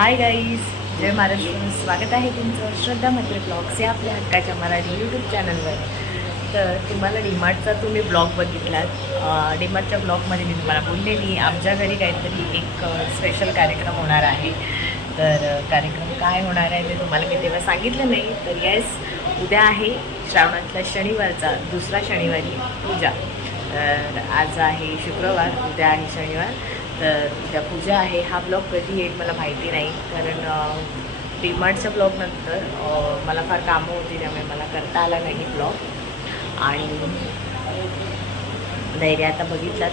Hi guys जय महाराष्ट्र स्वागत आहे तुमचं श्रद्धा मैत्री ब्लॉग्स या आपल्या हक्काच्या मराठी यूट्यूब चॅनलवर तर तुम्हाला डीमार्टचा तुम्ही ब्लॉग बघितलात. डीमार्टच्या ब्लॉगमध्ये मी तुम्हाला बोललेली आमच्या घरी काहीतरी एक स्पेशल कार्यक्रम होणार आहे. तर कार्यक्रम काय होणार आहे ते तुम्हाला मी तेव्हा सांगितलं नाही. तर येस उद्या आहे श्रावणातल्या शनिवारचा दुसरा शनिवारी पूजा. तर आज आहे शुक्रवार उद्या आहे शनिवार. तर उद्या पूजा आहे. हा ब्लॉग कधी येईल मला माहिती नाही. कारण डीमार्टच्या ब्लॉगनंतर अ, मला फार कामं होती त्यामुळे मला करता आला नाही ब्लॉग. आणि धैर्य आता बघितलात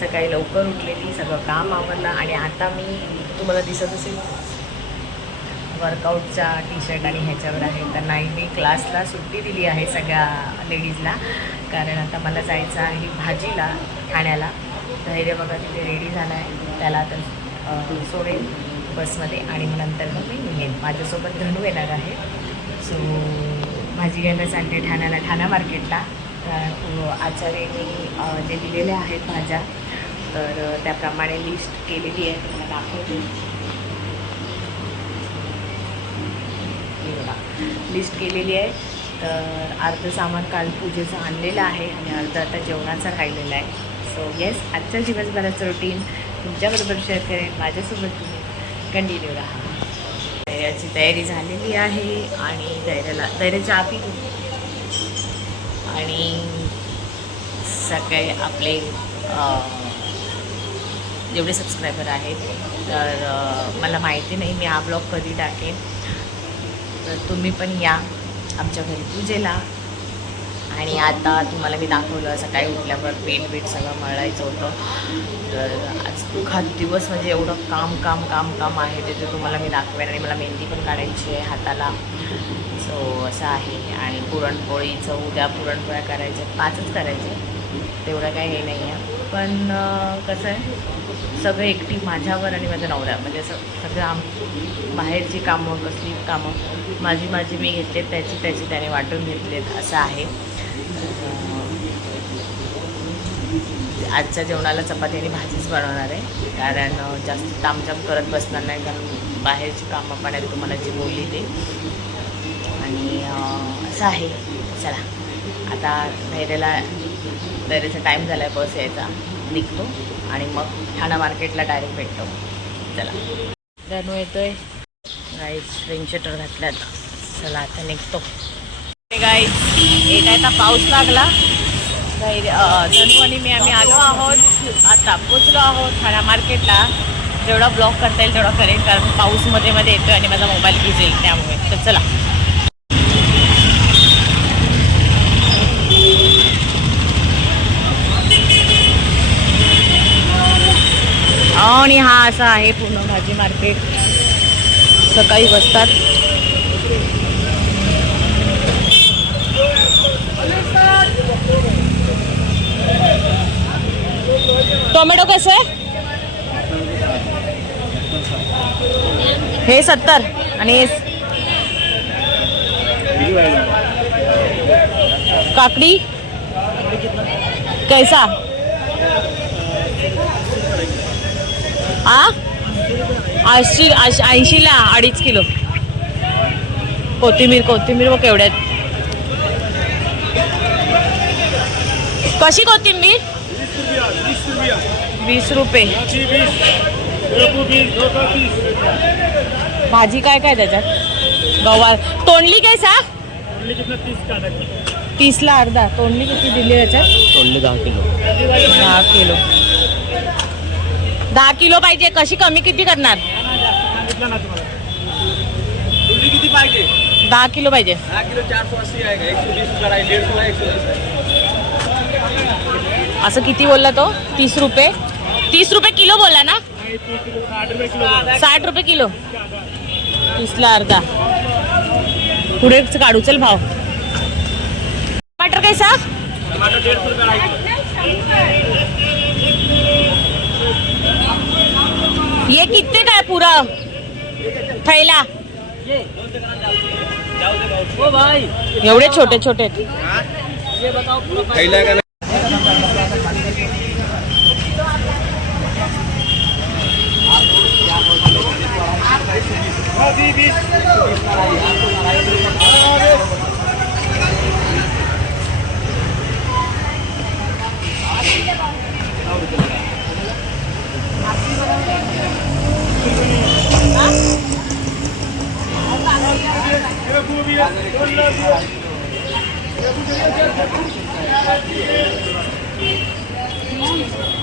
सकाळी लवकर उठलेली सगळं काम आवरलं. आणि आता मी तुम्हाला दिसत असेल वर्कआउटचा टी शर्ट आणि ह्याच्यावर आहे. तर नाही मी क्लासला सुट्टी दिली आहे सगळ्या लेडीजला. कारण आता मला जायचं आहे भाजीला ठाण्याला. धैर्य बघा तिथे रेडी झाला आहे त्याला आता सोडेल बसमध्ये आणि मग नंतर मग मी निघेन. माझ्यासोबत धनू येणार आहे. सो भाजी घ्यायला चालते ठाण्याला ठाणा मार्केटला. आचार्यांनी आचार्यने जे दिलेल्या आहेत भाज्या तर त्याप्रमाणे लिस्ट केलेली आहे. तुम्हाला दाखवते. लिस्ट केलेली आहे. तर अर्ध सामान काल पूजेचं आणलेलं आहे आणि अर्ध आता जेवणाचं राहिलेलं आहे. सो येस आजच्या दिवसभराचं रुटीन तुमच्याबरोबर शेअर करेन. माझ्यासोबत तुम्ही कंटिन्यू राहा. दैऱ्याची तयारी झालेली आहे आणि दैऱ्याला दैऱ्याच्या आपी आणि सगळे आपले जेवढे सबस्क्रायबर आहेत तर मला माहिती नाही मी हा ब्लॉग कधी टाकेन. तर तुम्ही पण या आमच्या घरी पूजेला. आणि आता तुम्हाला मी दाखवलं सकाळी उठल्यावर पेट बीट सगळं मळायचं होतं. तर आज दुखात दिवस म्हणजे एवढं काम काम काम काम आहे ते ते तुम्हाला मी दाखवेन आणि मला मेहंदी पण काढायची आहे हाताला. सो असं आहे. आणि पुरणपोळीचं उद्या पुरणपोळ्या करायच्या पाचच करायचे. तेवढं काही हे नाही आहे. पण कसं आहे सगळं एकटी माझ्यावर आणि माझ्या नवऱ्या म्हणजे असं सगळं आम बाहेरची कामं कसली कामं माझी माझी मी घेतलेत त्याची त्याची त्याने वाटून घेतलेत असं आहे. आजच्या जेवणाला चपाती आणि भाजीच बनवणार आहे. कारण जास्त तामजाम करत बसणार नाही कारण बाहेरची कामं पण आहेत तुम्हाला जी बोलली ते. आणि असं आहे. चला. आता धैर्याला धैर्याचा टाईम झाला आहे बस यायचा. निघतो आणि मग ठाणा मार्केटला डायरेक्ट भेटतो. चला. धनू येतोय. गाईज रेनशटर घातल्यात. चला आता निघतो. गाईज एक आता पाऊस लागला. धैर्य धनू आणि मी आम्ही आलो आहोत. आता पोचलो आहोत ठाणा मार्केटला. जेवढा ब्लॉक करता येईल तेवढा करेन कारण पाऊसमध्ये मध्ये येतोय आणि माझा मोबाईल भिजेल त्यामुळे. तर चला. आणि हा असा आहे पूर्ण भाजी मार्केट. सकाळी बसतात. टोमॅटो कसं? आहे हे सत्तर आणि काकडी? कैसा? आ? ऐंशी ऐंशी- ऐंशीला अडीच किलो. कोथिंबीर कोथिंबीर व केवढ्यात कशी कोथिंबीर? वीस रुपये. भाजी काय काय त्याच्यात? गवार तोंडली काय सा तीसला अर्धा. तोंडली किती दिली त्याच्यात तोडले दहा किलो. दहा किलो. दहा किलो पाहिजे. कशी कमी किती करणार? दहा किलो पाहिजे. दहा किलो चार सौ अस्सी बीस का? डेढ़ सौ एक सौ असं किती बोलला तो? तीस रुपये. तीस रुपये किलो बोलला ना? साठ रुपये किलो. तीसला अर्धा. पुढे काढू चल भाव. टमाटर कैसा? ये कितने का है पूरा? थैला? ओ भाई। एवढे छोटे छोटे. थैला का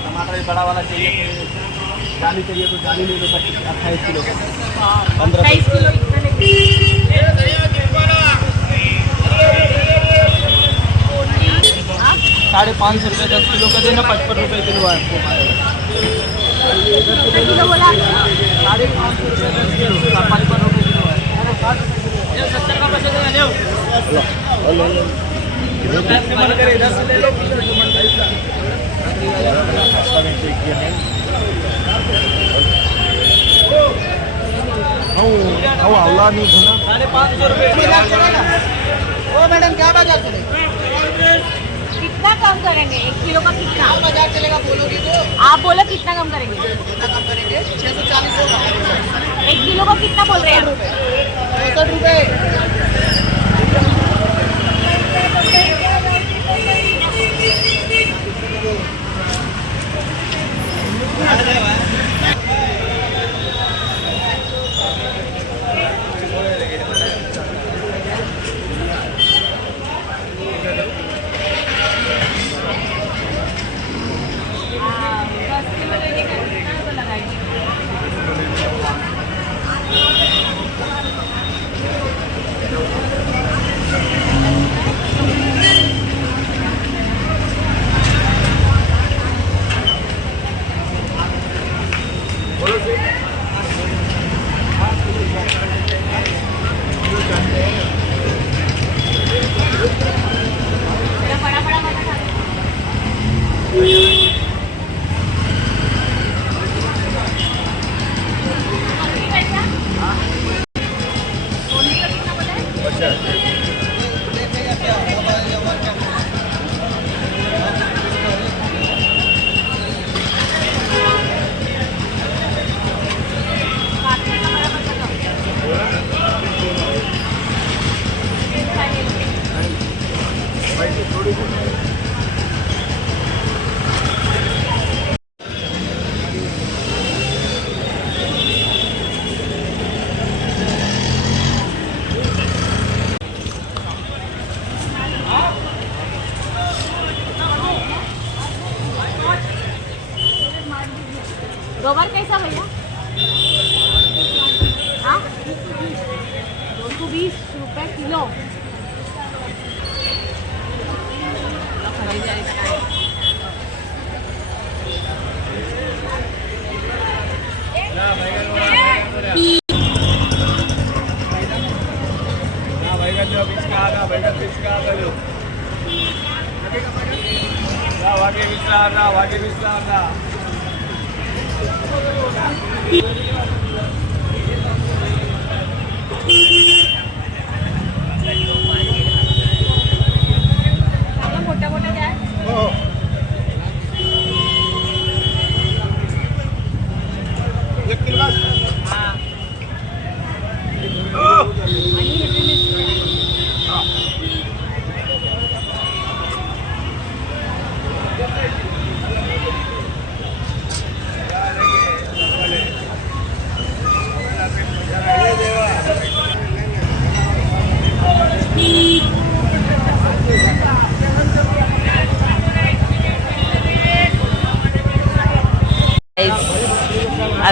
टमाटर बड़ा वाला चाहिए तो चाहिए तो जाली ले लो पाँच सौ रुपये दस किलो का देना पचपन रुपये किलो है आपको किलो बोला साढ़े पाँच सौ रुपये दस किलो पचपन रुपये किलो है ये सत्तर का पैसे देना लो मन करे इधर से ले लो किधर से मन करे साढ़े पाँच सौ रुपये मैडम क्या बाजार चलेगा कितना कम करेंगे? एक किलो का कितना? बाजार चलेगा बोलोगे तो। आप बोलो कितना कम करेंगे? कितना कम करेंगे छह सौ चालीस एक किलो का कितना बोल रहे हैं आप? पैंसठ रुपये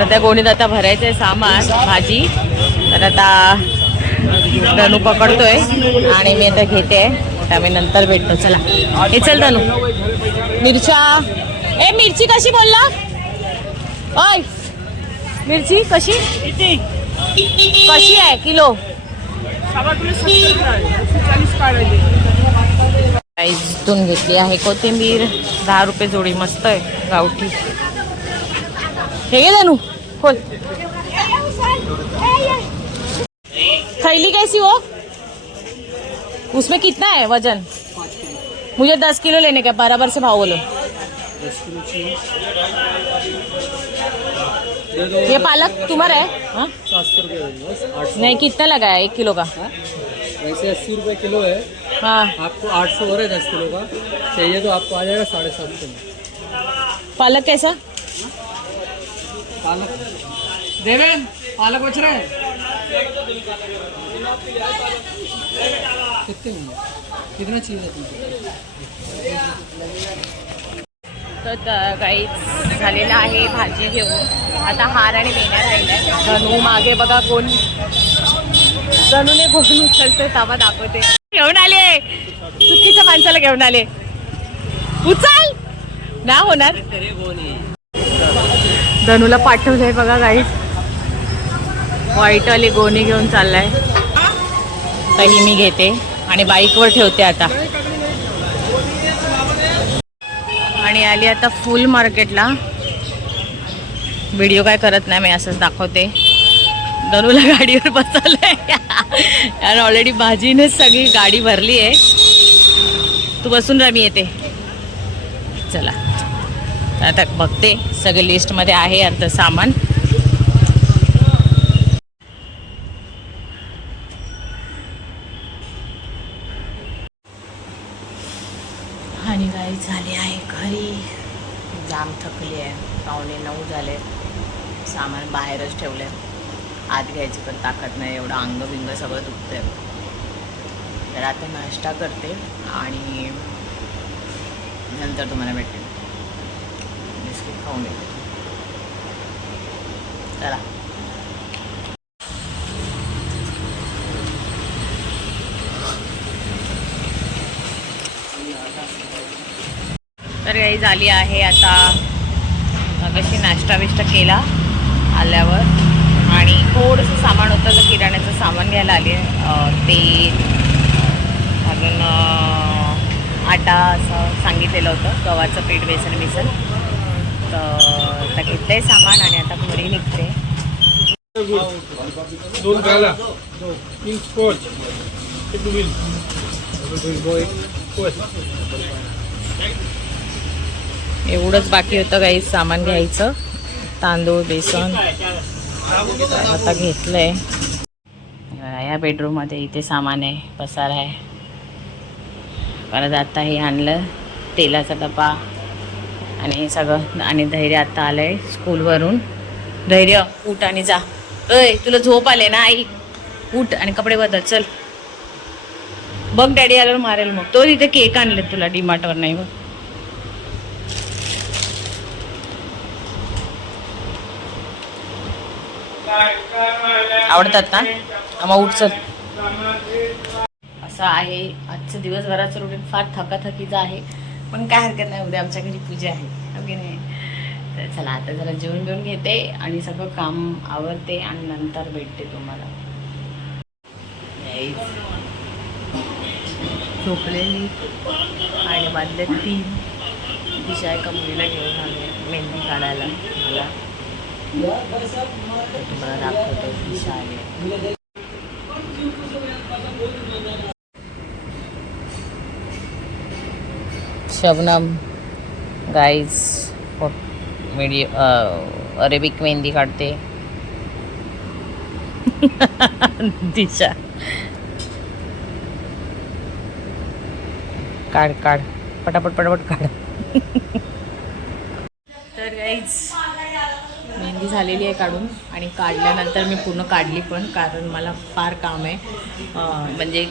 अर्ध्या गोणीत आता भरायचंय सामान भाजी. तर आता धनू पकडतोय आणि मी आता घेते. आता मी नंतर भेटतो. चला. हे चल धनू मिरच्या. ए मिरची कशी बोलला? ओय. मिरची कशी? कशी आहे? किलो. इथून घेतली आहे कोथिंबीर. दहा रुपये जोडी. मस्त आहे. गावठी. हे घे धनू खोल। थैली कैसी हो? उसमें कितना है वज़न? मुझे दस किलो लेने का बराबर से भाव बोलो। ये पालक तुम्हारा है? हाँ? नहीं कितना लगा है एक किलो का? हाँ? वैसे अस्सी रुपये किलो है। हाँ। आपको आठ सौ हो रहा है दस किलो का। चाहिए तो आपको आ जाएगा साढ़े सात सौ पालक कैसा? पालक. देवेन पालक बच कितने कितना चाहिए तर काही झालेलं आहे भाजी घेऊन. आता हार आणि वेण्या राहिल्या जणू मागे बघा कोण. धनूने कोण उचलते तावा दाखवते. घेऊन आले. चुकीच्या माणसाला घेऊन आले. उचल! ना होणार. धनूला पाठवलंय बघा गाईच आली गोणी घेऊन चाललाय. तर मी घेते आणि बाईकवर ठेवते आता. आणि आली आता फुल मार्केटला व्हिडिओ काय करत नाही मी असंच दाखवते. धनूला गाडीवर बसवलंय. कारण ऑलरेडी भाजीनेच सगळी गाडी भरली आहे तू बसून राहा मी येते. चला. आता बघते सगळे लिस्टमध्ये आहे आता सामान. आणि गाई झाली आहे घरी. जाम थकली आहे. पावणे नऊ झाले. सामान बाहेरच ठेवलं आत घ्यायची पण ताकद नाही एवढं अंग बिंग सगळं दुखतंय. तर आता नाश्ता करते आणि नंतर तुम्हाला भेटेल खाऊन येते चला तर काही झाली आहे आता कशी नाश्ता बिष्टा केला आल्यावर. आणि थोडंसं सामान होतं तर किराण्याचं सामान घ्यायला आली आहे. तेल अजून आटा असं सांगितलेलं होतं गव्हाचं पीठ बेसन मिसळ. आता घेतलं आहे सामान आणि आता घरी निघते. दोन गाला तीन स्कॉच एक बिल एवढंच बाकी होतं काही सामान घ्यायचं. तांदूळ बेसन. आता घेतलंय. या बेडरूममध्ये इथे सामान आहे पसार आहे. परत आता हे आणलं. तेलाचा डबा आणि हे सगळं आणि धैर्य आता आलंय स्कूलवरून. धैर्य उठ आणि जा. अय तुला झोप आले ना आई? उठ आणि कपडे बदल चल. बघ डॅडी आल्यावर मारेल मग. तो तिथे केक आणले तुला डीमार्टवर नाही बघ. आवडतात ना? मग उठ चल. असं आहे. आजचं दिवसभराचं रुटीन फार थकाथकीचं आहे. पण काय हरकत नाही उद्या आमच्या घरी पूजा आहे. हो ओके नाही? तर चला आता जरा जेवण बिवून घेते आणि सगळं काम आवरते आणि नंतर भेटते तुम्हाला. झोपलेली आणि बांधले तीन. दिशा एका मुलीला घेऊन आले मेहंदी काढायला. मला. तुम्हाला दाखवतो दिशा आली Shabnam guys video Arabic mehndi काढते. दिशा. काढ काढ. पटापट पटापट काढ. तर गाईज आधी झालेली आहे काढून आणि काढल्यानंतर मी पूर्ण काढली पण कारण मला फार काम आहे. म्हणजे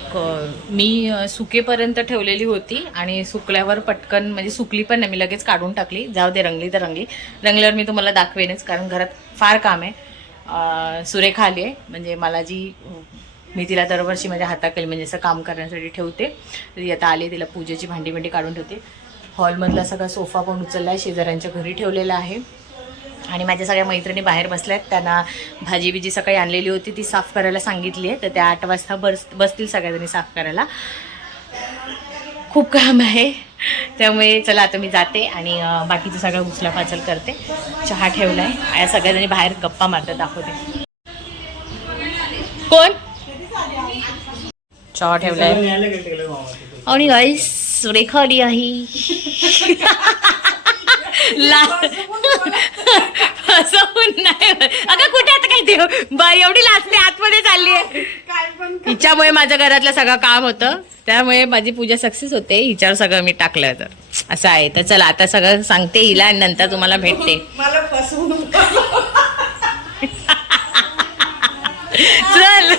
मी सुकेपर्यंत ठेवलेली होती आणि सुकल्यावर पटकन म्हणजे सुकली पण नाही मी लगेच काढून टाकली. जाऊ दे रंगली तर रंगली. रंगल्यावर मी तुम्हाला दाखवेनच कारण घरात फार काम आहे. अं, सुरेखा आली आहे म्हणजे मला जी मी तिला दरवर्षी माझ्या हाताखाली म्हणजे असं काम करण्यासाठी ठेवते. ती आता आली तिला पूजेची भांडी भांडी काढून ठेवते. हॉलमधला सगळा सोफा पण उचलला आहे शेजाऱ्यांच्या घरी ठेवलेला आहे. आणि माझ्या सगळ्या मैत्रिणी बाहेर बसल्या आहेत त्यांना भाजी बिजी सकाळी आणलेली होती ती साफ करायला सांगितली आहे. तर त्या आठ वाजता बस बसतील सगळ्याजणी साफ करायला. खूप काम आहे. त्यामुळे चला आता मी जाते आणि बाकीचं सगळं उचलापाचल करते. चहा ठेवला आहे या सगळ्याजणी बाहेर गप्पा मारतात दाखवते. कोण? चहा ठेवलाय. आणि गाईस सुरेखा आली आहे. नाही अगं कुठे आता काय देव? बा एवढी लाचते आतमध्ये चालली आहे. पण हिच्यामुळे माझ्या घरातलं सगळं काम होतं. त्यामुळे माझी पूजा सक्सेस होते. हिच्यावर सगळं मी टाकलं तर असं आहे. तर चला आता सगळं सांगते हिला आणि नंतर तुम्हाला भेटते. मला फसवून चल.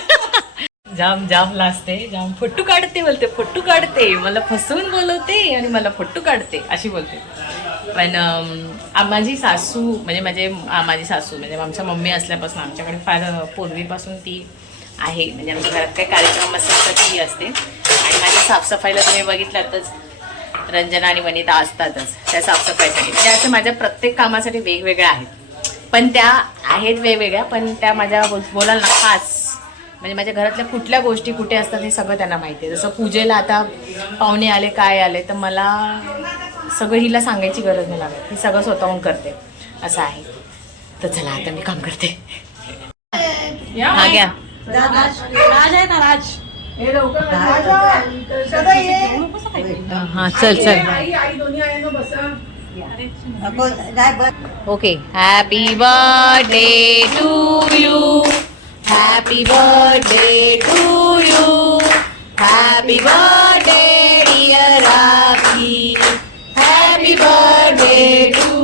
जाम जाम लाजते. जाम फोटो काढते बोलते फोटो काढते. मला फसवून बोलवते आणि मला फोटो काढते अशी बोलते. पण um, माझी सासू म्हणजे माझे आ- माझी सासू म्हणजे आमच्या मम्मी असल्यापासून आमच्याकडे फार पूर्वीपासून ती आहे. म्हणजे आमच्या घरात काही कार्यक्रम असतात तर ती असते. आणि माझ्या साफसफाईला तुम्ही बघितलातच रंजना आणि वनिता असतातच त्या साफसफाईसाठी. म्हणजे त्या असं माझ्या प्रत्येक कामासाठी वेगवेगळ्या आहेत. पण त्या आहेत वेगवेगळ्या पण त्या माझ्या बोलायला बोलाल ना खास म्हणजे माझ्या घरातल्या कुठल्या गोष्टी कुठे असतात हे सगळं त्यांना माहिती आहे. जसं पूजेला आता पाहुणे आले काय आले तर मला सगळं हिला सांगायची गरज नाही लागत. ही सगळं स्वतःहून करते. असं आहे. तर चला आता मी काम करते. हा घ्या. राज. आहे ना राज. हा चल चल. Okay happy birthday to you happy birthday to you happy birthday dear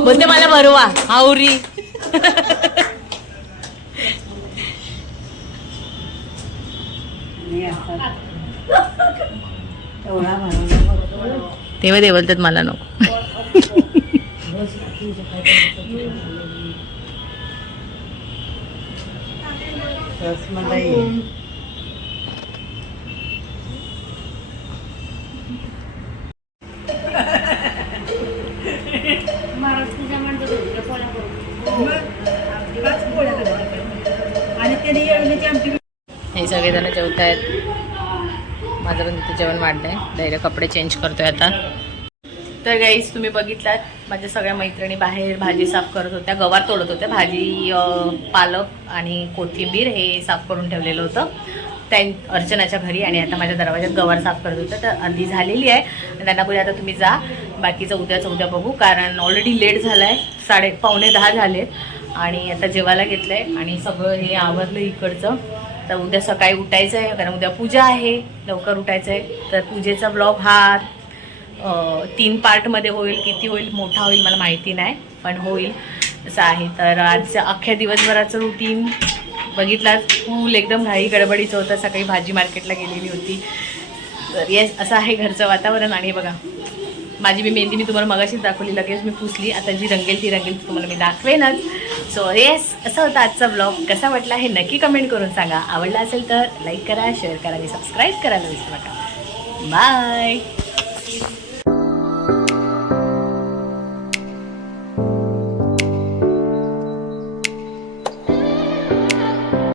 बोलते मला बरोवा हावरी तेव्हा ते बोलतात मला नको. हे सगळेजण जेवत आहेत माझं पण तिथे जेवण वाढलंय. डायरेक्ट कपडे चेंज करतोय आता. तर गाईज तुम्ही बघितलात माझ्या सगळ्या मैत्रिणी बाहेर भाजी साफ करत होत्या. गवार तोडत होत्या. भाजी पालक आणि कोथिंबीर हे साफ करून ठेवलेलं होतं. त्या अर्चनाच्या घरी आणि आता माझ्या दरवाज्यात गवार साफ करत होतं तर आधी झालेली आहे. आणि त्यांना बोलले आता तुम्ही जा. बाकीचं उद्याचं उद्या बघू. कारण ऑलरेडी लेट झाला आहे साडे पावणे दहा झाले आणि आता जेवायला घेतलं आहे आणि सगळं हे आवरलं इकडचं. तर उद्या सकाळी उठायचं आहे कारण उद्या पूजा आहे लवकर उठायचं आहे तर पूजेचा ब्लॉग हा तीन पार्टमध्ये होईल. किती होईल मोठा होईल मला माहिती नाही पण होईल असं आहे. तर आज अख्ख्या दिवसभराचं रुटीन बघितला फुल एकदम घाई गडबडीचं होतं. सकाळी भाजी मार्केटला गेलेली होती. तर येस असं आहे घरचं वातावरण. आणि बघा माझी मी मेहंदी मी तुम्हाला मगाशीच दाखवली. लगेच मी पुसली. आता जी रंगेल ती रंगेल ती तुम्हाला मी दाखवेनच. सो येस असं होता आजचा ब्लॉग कसा वाटला हे नक्की कमेंट करून सांगा. आवडला असेल तर लाईक करा शेअर करा आणि सबस्क्राईब करायला विसरू नका. बाय